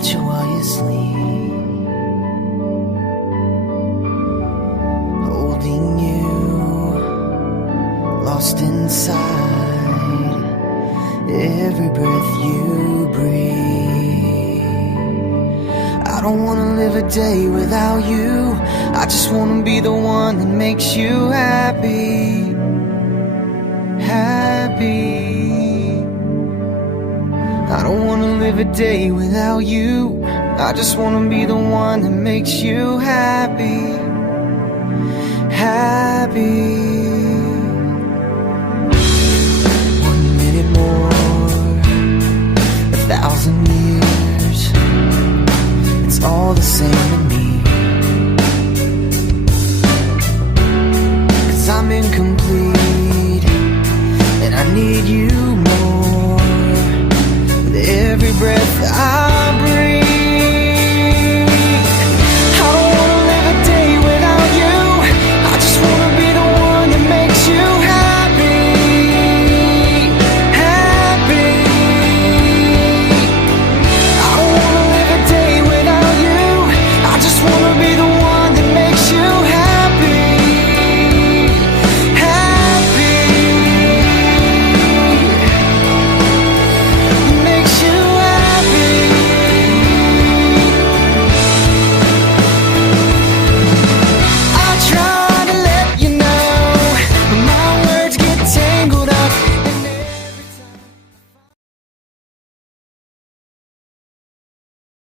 watch you while you sleep, holding you, lost inside every breath you breathe. I don't wanna live a day without you. I just wanna be the one that makes you happy, happy. I don't wanna live a day without you. I just wanna be the one that makes you happy, happy.